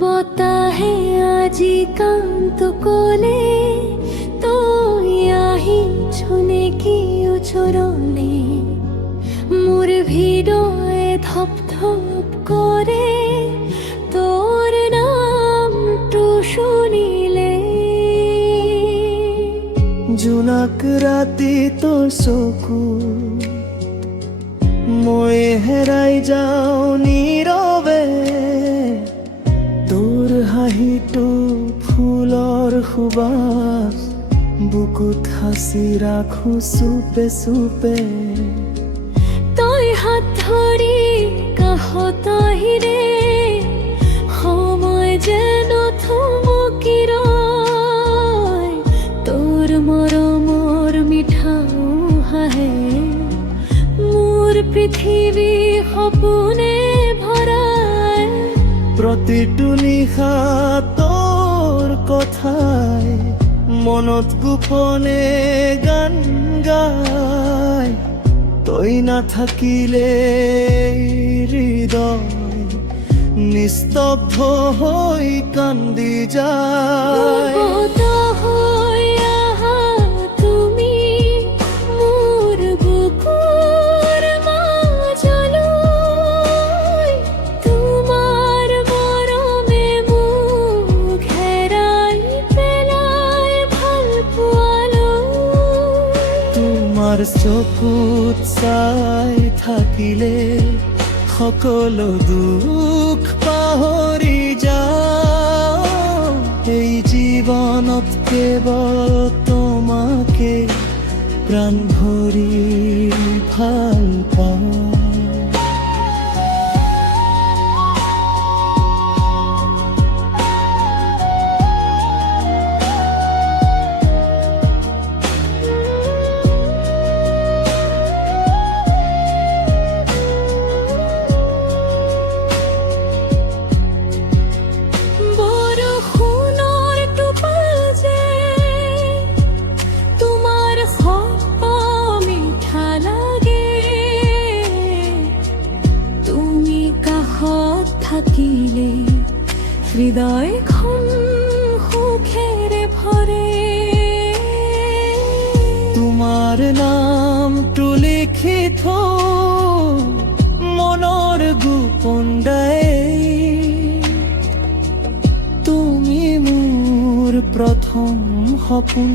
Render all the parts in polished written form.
বতাহে আজি কান্ত কোলে তই আহিছো নেকি ওচৰলে মোৰ হৃদয়ে ধপ ধপ কৰে তোৰ নামটো শুনিলে জোনাক ৰাতি তোৰ চকু মই হেৰাই যাওঁ নীৰৱে তোৰ হাঁহিটো ফুলৰ সুবাস বুকুত সাঁচি ৰাখো চুপে চুপে তই হাত ধৰি কাষত আহিলে সময় যেন থমকি ৰয় তোৰ মৰমৰ মিঠা হাঁহে মোৰ পৃথিৱী সপোনে ভৰাই প্ৰতিটো নিশা তোৰ কথাই মনত গোপনে গান গায় তই নাথাকিলে হৃদয় নিস্তব্ধ হৈ কান্দি যায় হৈ আহা তুমি মোৰ বুকুৰ মাজলৈ তোমাৰ মৰমে মোক ঘেৰাই পেলাই ভাল পোৱালৈ তোমাৰ চকুত চাই থাকিলে সকলো দুখ পাহৰি যাওঁ এই জীৱনত কেৱল তোমাকে প্ৰাণ ভৰি ভাল পাওঁ থাকিলে হৃদয়খন সুখেৰে ভৰে তোমাৰ নামটো লিখি থওঁ মনৰ গোপন ডায়েৰীত তুমি মোৰ প্ৰথম সপোন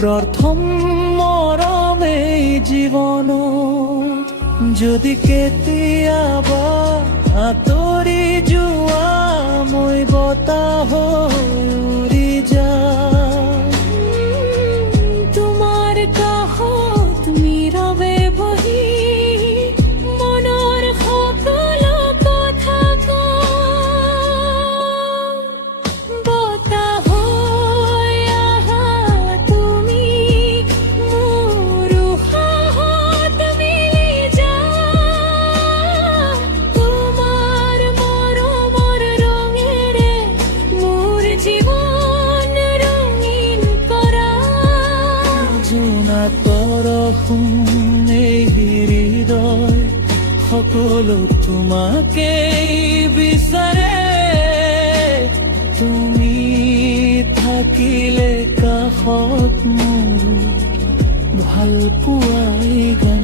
প্ৰথম মৰমে জীৱনত যদি কেতিয়াবা আঁতৰি যোৱা মই বতাহ উৰি যাম তোমাৰ কাষত নীৰৱে বহি মনৰ সকলো কথা কওঁ বতাহ হৈ আহা তুমি মোৰ উশাহত মিলি যা হৃদয় সকলো তোমাকেই বিচাৰে তুমি থাকিলে কাষত মোৰ ভাল পোৱাই গান